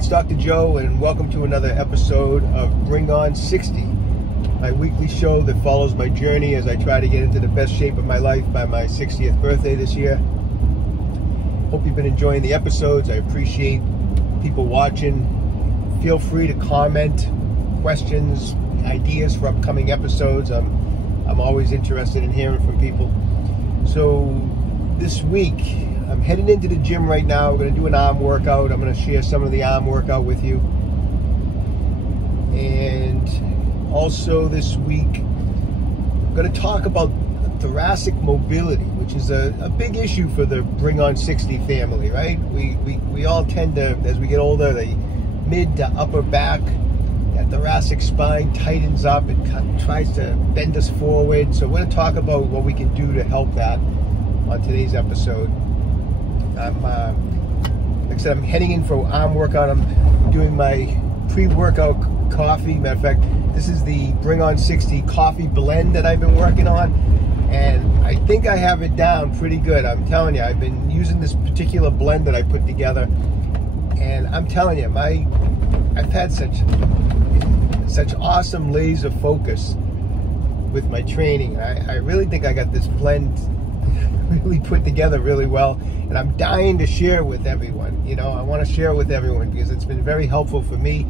it's Dr. Joe, and welcome to another episode of Bring On 60, my weekly show that follows my journey as I try to get into the best shape of my life by my 60th birthday this year. Hope you've been enjoying the episodes. I appreciate people watching. Feel free to comment questions, ideas for upcoming episodes. I'm always interested in hearing from people. So this week, I'm heading into the gym right now. We're going to do an arm workout. I'm going to share some of the arm workout with you. And also this week, I'm going to talk about thoracic mobility, which is a big issue for the Bring On 60 family, right? We all tend to, as we get older, the mid to upper back, that thoracic spine tightens up. It tries to bend us forward. So we're going to talk about what we can do to help that on today's episode. Like I said, I'm heading in for arm workout. I'm doing my pre-workout coffee. Matter of fact, this is the Bring On 60 coffee blend that I've been working on, and I think I have it down pretty good. I'm telling you, I've been using this particular blend that I put together, and I'm telling you, I've had such awesome laser focus with my training. I really think I got this blend really put together really well, and I'm dying to share it with everyone. You know, I want to share it with everyone because it's been very helpful for me.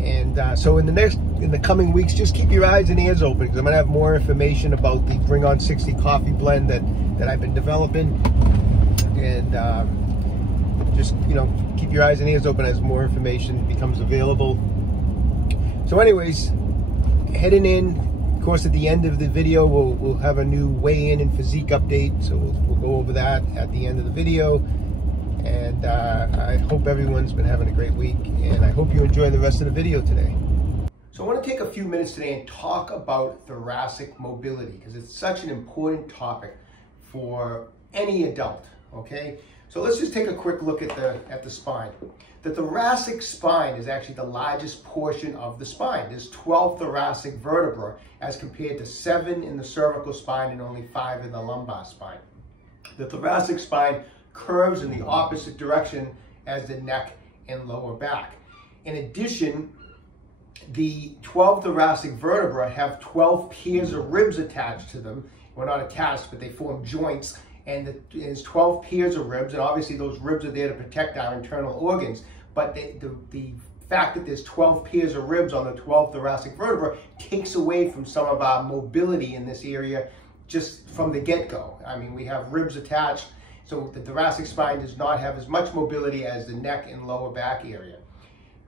And so in the coming weeks, just keep your eyes and ears open, because I'm gonna have more information about the Bring On 60 coffee blend that I've been developing. And just, you know, keep your eyes and ears open as more information becomes available. So anyways, heading in. Of course, at the end of the video, we'll have a new weigh-in and physique update, so we'll go over that at the end of the video. And I hope everyone's been having a great week, and I hope you enjoy the rest of the video today. So I want to take a few minutes today and talk about thoracic mobility, because it's such an important topic for any adult, okay? So let's just take a quick look at the spine. The thoracic spine is actually the largest portion of the spine. There's 12 thoracic vertebrae as compared to 7 in the cervical spine and only 5 in the lumbar spine. The thoracic spine curves in the opposite direction as the neck and lower back. In addition, the 12 thoracic vertebrae have 12 pairs of ribs attached to them. Well, not attached, but they form joints. And there's 12 pairs of ribs, and obviously those ribs are there to protect our internal organs. But the fact that there's 12 pairs of ribs on the 12 thoracic vertebrae takes away from some of our mobility in this area just from the get-go. I mean, we have ribs attached, so the thoracic spine does not have as much mobility as the neck and lower back area.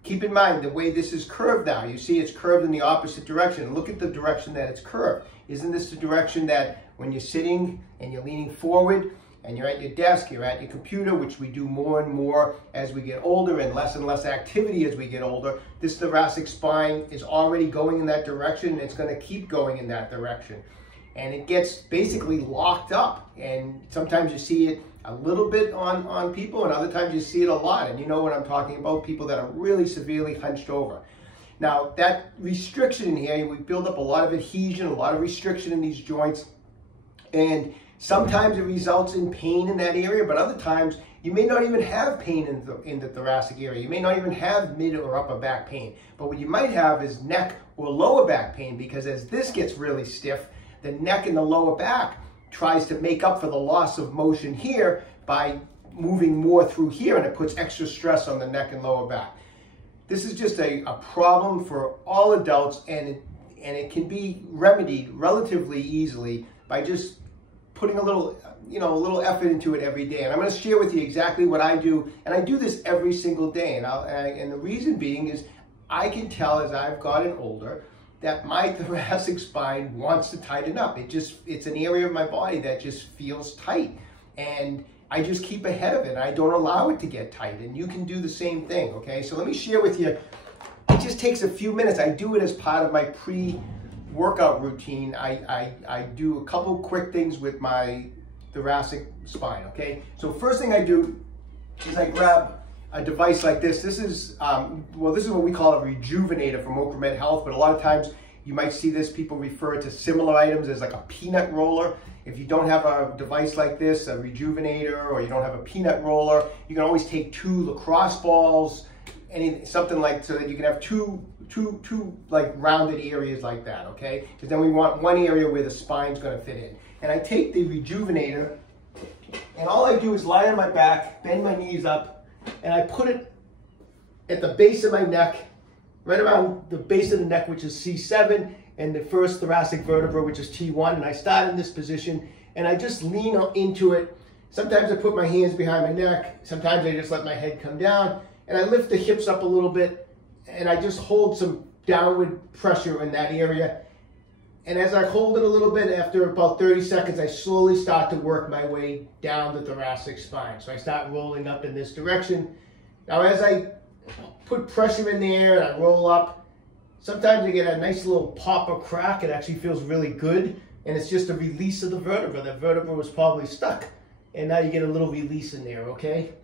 Keep in mind the way this is curved now. You see it's curved in the opposite direction. Look at the direction that it's curved. Isn't this the direction that when you're sitting and you're leaning forward and you're at your desk, you're at your computer, which we do more and more as we get older and less activity as we get older, this thoracic spine is already going in that direction, and it's going to keep going in that direction. And it gets basically locked up, and sometimes you see it a little bit on people, and other times you see it a lot. And you know what I'm talking about, people that are really severely hunched over. Now, that restriction in here, we build up a lot of adhesion, a lot of restriction in these joints, and sometimes it results in pain in that area, but other times you may not even have pain in the thoracic area. You may not even have mid or upper back pain, but what you might have is neck or lower back pain, because as this gets really stiff, the neck and the lower back tries to make up for the loss of motion here by moving more through here, and it puts extra stress on the neck and lower back. This is just a problem for all adults, and it can be remedied relatively easily by just putting a little effort into it every day. And I'm going to share with you exactly what I do, and I do this every single day. And the reason being is I can tell as I've gotten older that my thoracic spine wants to tighten up. It's an area of my body that just feels tight, and I just keep ahead of it. I don't allow it to get tight, and you can do the same thing, okay? So let me share with you. It just takes a few minutes. I do it as part of my pre-workout routine. I do a couple quick things with my thoracic spine, okay? So first thing I do is I grab a device like this. This is what we call a Rejuvenator from OcraMed Health, but a lot of times you might see this, people refer to similar items as like a peanut roller. If you don't have a device like this, a Rejuvenator, or you don't have a peanut roller, you can always take 2 lacrosse balls, something like, so that you can have two like rounded areas like that, okay? Because then we want one area where the spine's gonna fit in. And I take the Rejuvenator, and all I do is lie on my back, bend my knees up, and I put it at the base of my neck, right around the base of the neck, which is C7, and the first thoracic vertebra, which is T1. And I start in this position, and I just lean into it. Sometimes I put my hands behind my neck. Sometimes I just let my head come down, and I lift the hips up a little bit, and I just hold some downward pressure in that area. And as I hold it a little bit, after about 30 seconds, I slowly start to work my way down the thoracic spine. So I start rolling up in this direction. Now, as I put pressure in the air and I roll up, sometimes I get a nice little pop or crack. It actually feels really good. And it's just a release of the vertebra. The vertebra was probably stuck. And now you get a little release in there, okay?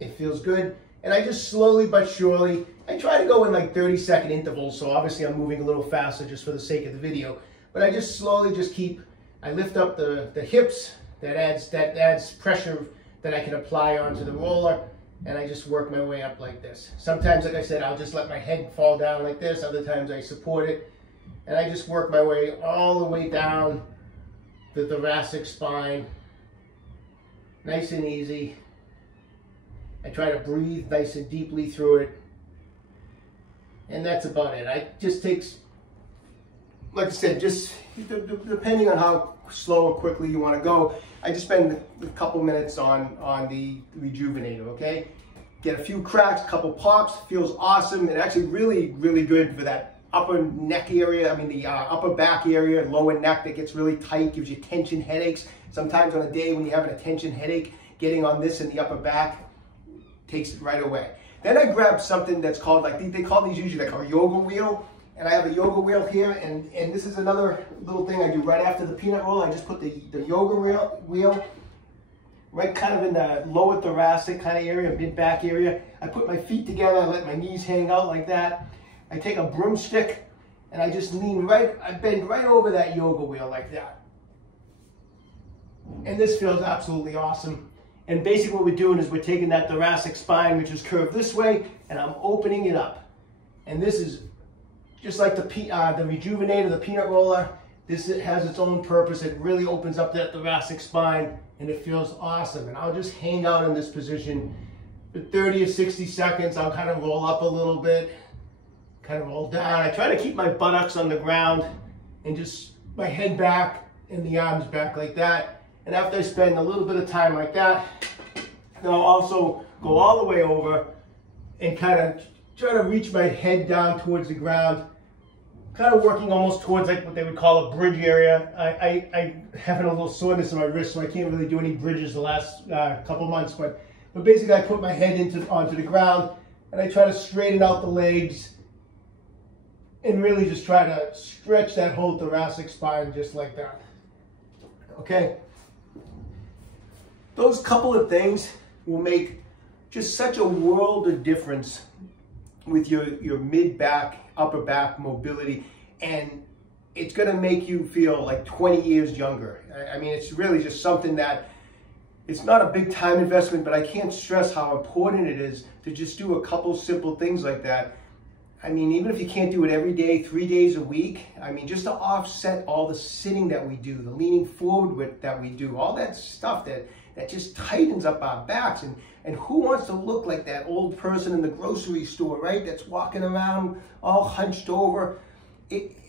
It feels good. And I just slowly but surely, I try to go in like 30-second intervals, so obviously I'm moving a little faster just for the sake of the video. But I just slowly I lift up the hips, that adds pressure that I can apply onto the roller, and I just work my way up like this. Sometimes, like I said, I'll just let my head fall down like this. Other times I support it, and I just work my way all the way down the thoracic spine, nice and easy. I try to breathe nice and deeply through it. And that's about it. It just takes, like I said, just depending on how slow or quickly you want to go, I just spend a couple minutes on the Rejuvenator, okay? Get a few cracks, a couple pops, feels awesome. And actually really, really good for that upper neck area. I mean, the upper back area, lower neck that gets really tight, gives you tension headaches. Sometimes on a day when you're having a tension headache, getting on this in the upper back takes it right away. Then I grab something that's called, like, they call these usually like a yoga wheel. And I have a yoga wheel here, and this is another little thing I do right after the peanut roll. I just put the yoga wheel right kind of in the lower thoracic kind of area, mid-back area. I put my feet together, I let my knees hang out like that. I take a broomstick, and I just I bend right over that yoga wheel like that. And this feels absolutely awesome. And basically what we're doing is we're taking that thoracic spine, which is curved this way, and I'm opening it up. And this is just like the Rejuvenator, the peanut roller. This has its own purpose. It really opens up that thoracic spine, and it feels awesome. And I'll just hang out in this position for 30 or 60 seconds. I'll kind of roll up a little bit, kind of roll down. I try to keep my buttocks on the ground and just my head back and the arms back like that. And after I spend a little bit of time like that, then I'll also go all the way over and kind of try to reach my head down towards the ground, kind of working almost towards like what they would call a bridge area. I having a little soreness in my wrist, so I can't really do any bridges the last couple months. But basically, I put my head onto the ground, and I try to straighten out the legs, and really just try to stretch that whole thoracic spine just like that. Okay. Those couple of things will make just such a world of difference with your mid-back, upper back mobility, and it's going to make you feel like 20 years younger. I mean, it's really just something that, it's not a big time investment, but I can't stress how important it is to just do a couple simple things like that. I mean, even if you can't do it every day, 3 days a week, I mean, just to offset all the sitting that we do, the leaning forward that we do, all that stuff that just tightens up our backs. And who wants to look like that old person in the grocery store, right? That's walking around all hunched over.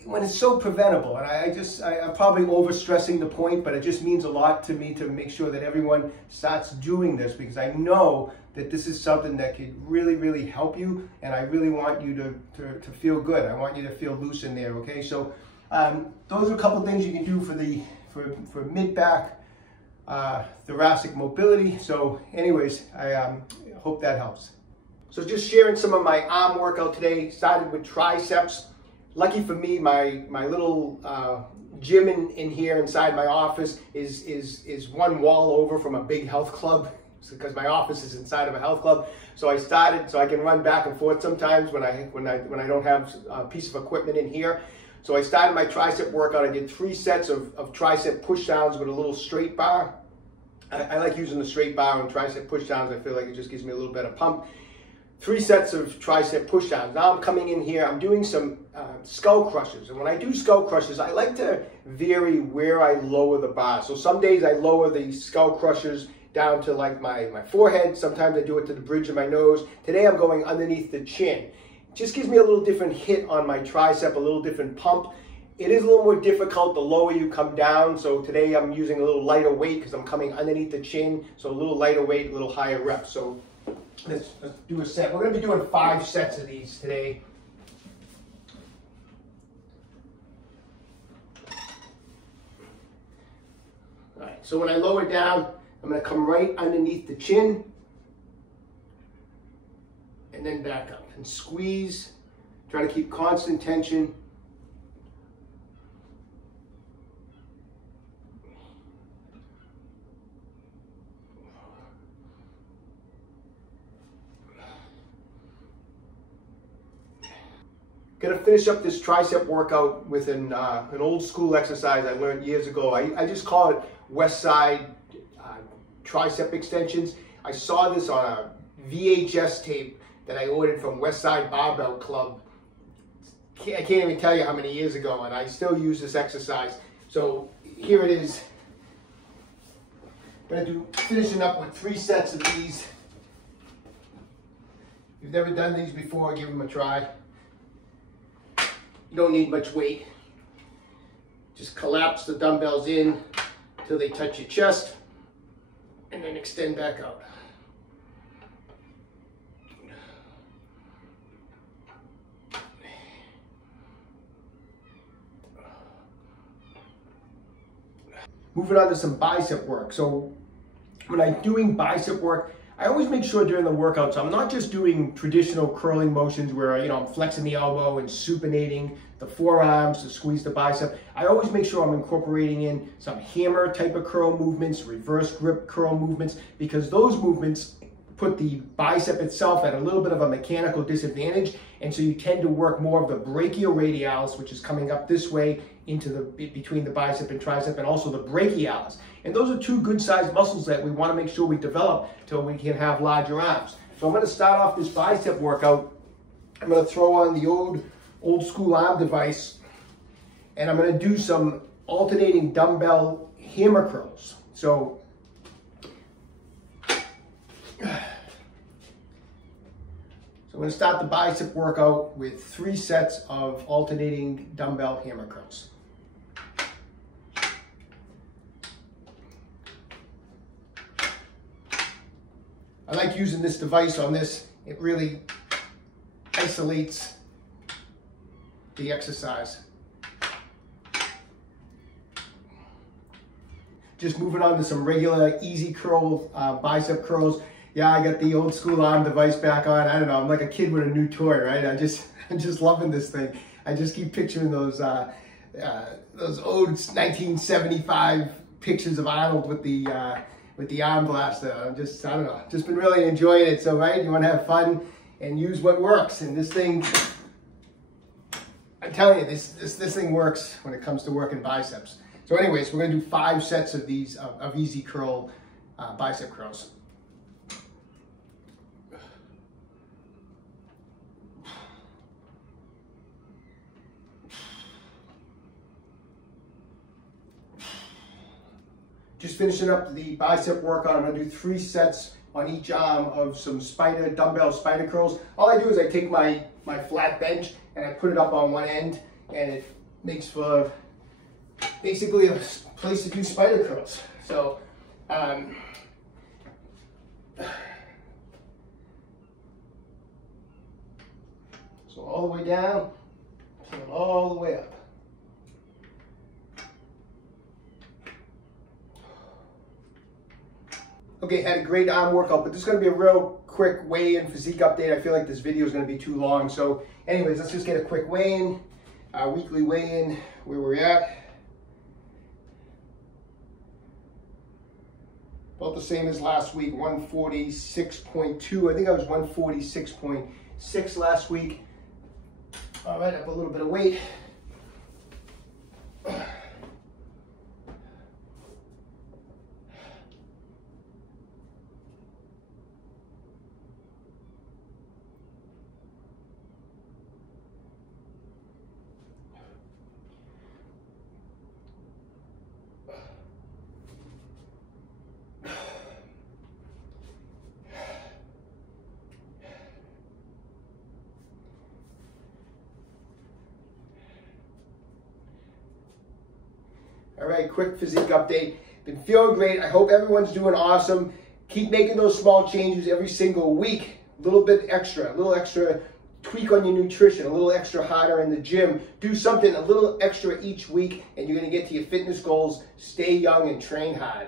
When it's so preventable. And I'm probably overstressing the point, but it just means a lot to me to make sure that everyone starts doing this, because I know that this is something that could really, really help you. And I really want you to feel good. I want you to feel loose in there, okay? So those are a couple things you can do for mid-back, thoracic mobility. So anyways, I hope that helps. So just sharing some of my arm workout today. Started with triceps. Lucky for me, my little gym in here inside my office is one wall over from a big health club, because my office is inside of a health club. So I started, so I can run back and forth sometimes when I don't have a piece of equipment in here. So I started my tricep workout. I did 3 sets of tricep push-downs with a little straight bar. I like using the straight bar on tricep push-downs. I feel like it just gives me a little better pump. 3 sets of tricep push downs. Now I'm coming in here, I'm doing some skull crushes. And when I do skull crushes, I like to vary where I lower the bar. So some days I lower the skull crushers down to like my forehead. Sometimes I do it to the bridge of my nose. Today I'm going underneath the chin. It just gives me a little different hit on my tricep, a little different pump. It is a little more difficult the lower you come down. So today I'm using a little lighter weight because I'm coming underneath the chin. So a little lighter weight, a little higher rep. So let's do a set. We're going to be doing 5 sets of these today. All right, so when I lower down, I'm going to come right underneath the chin and then back up and squeeze. Try to keep constant tension. Gonna finish up this tricep workout with an old school exercise I learned years ago. I just call it West Side tricep extensions. I saw this on a VHS tape that I ordered from West Side Barbell Club. I can't even tell you how many years ago, and I still use this exercise. So here it is. I'm gonna do finishing up with 3 sets of these. If you've never done these before, give them a try. You don't need much weight. Just collapse the dumbbells in until they touch your chest and then extend back out. Moving on to some bicep work. So when I'm doing bicep work, I always make sure during the workouts, I'm not just doing traditional curling motions where, I'm flexing the elbow and supinating the forearms to squeeze the bicep. I always make sure I'm incorporating in some hammer type of curl movements, reverse grip curl movements, because those movements put the bicep itself at a little bit of a mechanical disadvantage. And so you tend to work more of the brachioradialis, which is coming up this way into between the bicep and tricep, and also the brachialis. And those are 2 good sized muscles that we want to make sure we develop till we can have larger arms. So I'm going to start off this bicep workout. I'm going to throw on the old school arm device, and I'm going to do some alternating dumbbell hammer curls. So I'm going to start the bicep workout with 3 sets of alternating dumbbell hammer curls. I like using this device on this. It really isolates the exercise. Just moving on to some regular easy curl, bicep curls. Yeah, I got the old school arm device back on. I don't know, I'm like a kid with a new toy, right? I'm just loving this thing. I just keep picturing those old 1975 pictures of Arnold with the arm blaster. I don't know, just been really enjoying it. So, right, you want to have fun and use what works. And this thing, I'm telling you, this thing works when it comes to working biceps. So anyways, we're going to do 5 sets of these of easy curl bicep curls. Just finishing up the bicep workout, I'm going to do 3 sets on each arm of some dumbbell spider curls. All I do is I take my flat bench and I put it up on one end, and it makes for basically a place to do spider curls. So so all the way down, so all the way up. Okay, had a great arm workout, but this is going to be a real quick weigh-in physique update. I feel like this video is going to be too long. So anyways, let's just get a quick weigh-in, weekly weigh-in, where we're at. About the same as last week, 146.2. I think I was 146.6 last week. All right, up a little bit of weight. All right, quick physique update. Been feeling great. I hope everyone's doing awesome. Keep making those small changes every single week. A little extra tweak on your nutrition, a little extra harder in the gym. Do something a little extra each week, and you're going to get to your fitness goals. Stay young and train hard.